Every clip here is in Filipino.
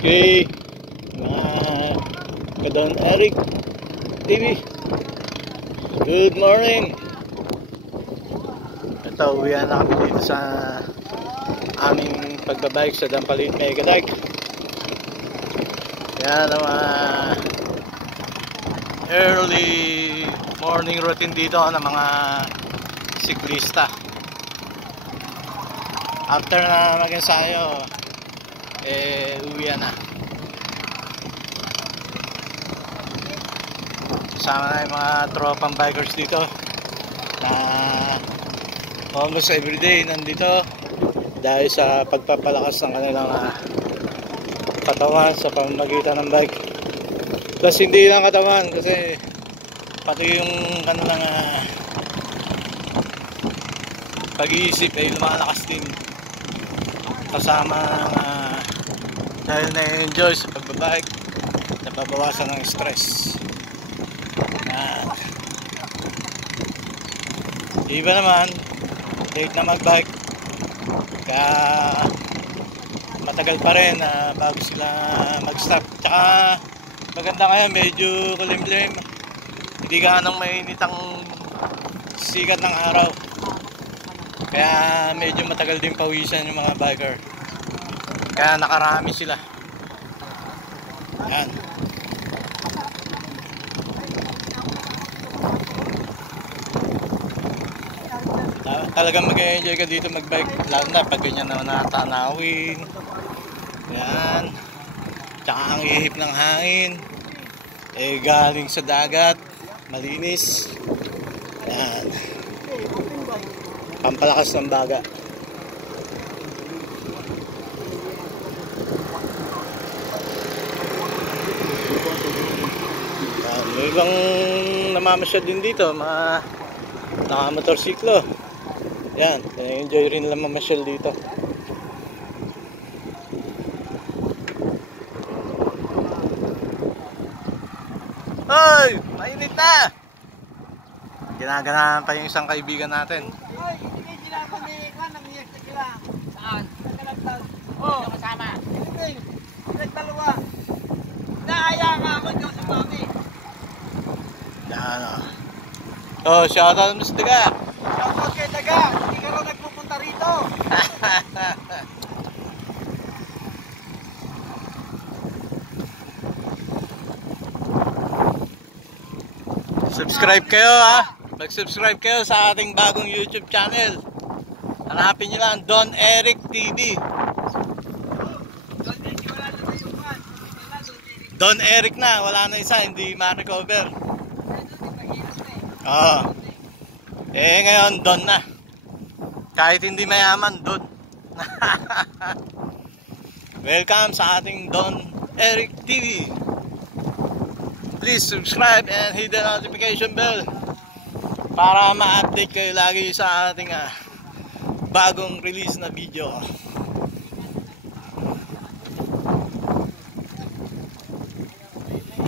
Okay, mga Kadon Eric TV, good morning. Ito, uwihan na kami dito sa aming pagbabike sa Dampalit Mega Dike. Yan ang mga early morning routine dito ng mga siklista. After na mag-ensayo, uwihan na. Kasama na yung mga tropang bikers dito na almost everyday nandito dahil sa pagpapalakas ng kanilang katawan sa pamamagitan ng bike. Plus hindi lang katawan, kasi pati yung kanilang pag-iisip ay lumalakas din kasama ng dahil na-enjoy sa pagbabike, nababawasan ng stress. Iba naman, late na magbike, kaya matagal pa rin bago sila mag-stop. Tsaka maganda ngayon, medyo kulimlim, hindi ganong mainit ang sikat ng araw, kaya medyo matagal din pawisan yung mga biker, kaya nakarami sila. Yan. Talagang mag-enjoy ka dito magbike, lalo na pag ganyan na natanawin. Yan. Tsaka ang ihip ng hangin galing sa dagat, malinis. Yan. Pampalakas ng baga. May ibang namamasyad din dito, mga nakamotorsiklo. Yan, enjoy rin lang mamasyal dito. Hoy! Mainit na! Ginaganahan pa yung isang kaibigan natin. Hoy, hindi sila pamilika, namiyas na sila. Saan? Nagkalagtag. Oo, kasama. Hindi, nagdalawa. Naaya nga ako dyan sa mami. Yan o. Oh, shoutout mo sa Daga. Shoutout kay Daga. Hindi ka raw nagpupunta rito. Subscribe kayo ha. Mag-subscribe kayo sa ating bagong YouTube channel. Hanapin nyo lang Don Eric TV. Don Eric na, wala na isa, hindi ma-recover. Oo. Ngayon Don na. Kahit hindi mayaman, Don. Welcome sa ating Don Eric TV. Please subscribe and hit the notification bell para ma-update kayo lagi sa ating bagong release na video.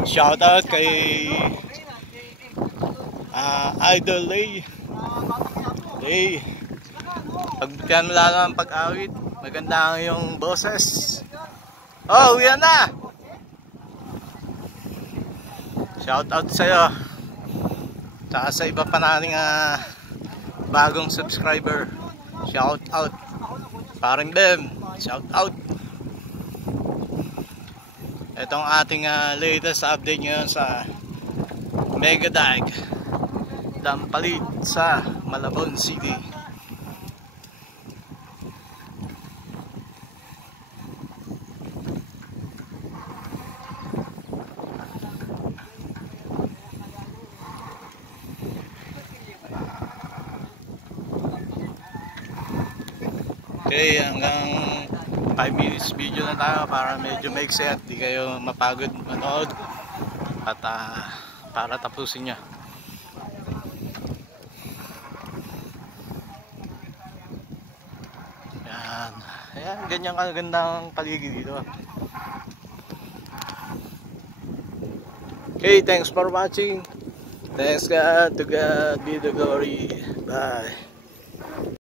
Shoutout kay Idol Lay. Pagbutihan mo lalo ang pag-awit. Maganda ang iyong boses. Oh, uwihan na! Shoutout sa'yo. Tsaka sa iba pa nating bagong subscriber. Shoutout. Paring Bem. Shoutout. Itong ating latest update ngayon sa Mega Dike Dampalit sa Malabon City. Okay, hanggang 5 minutes video na tayo para medyo make sense, di kayo mapagod manood at para tapusin nyo. Yan. Ayan, ganyan kagandang paligid dito. Okay, thanks for watching. Thanks God, to God be the glory. Bye.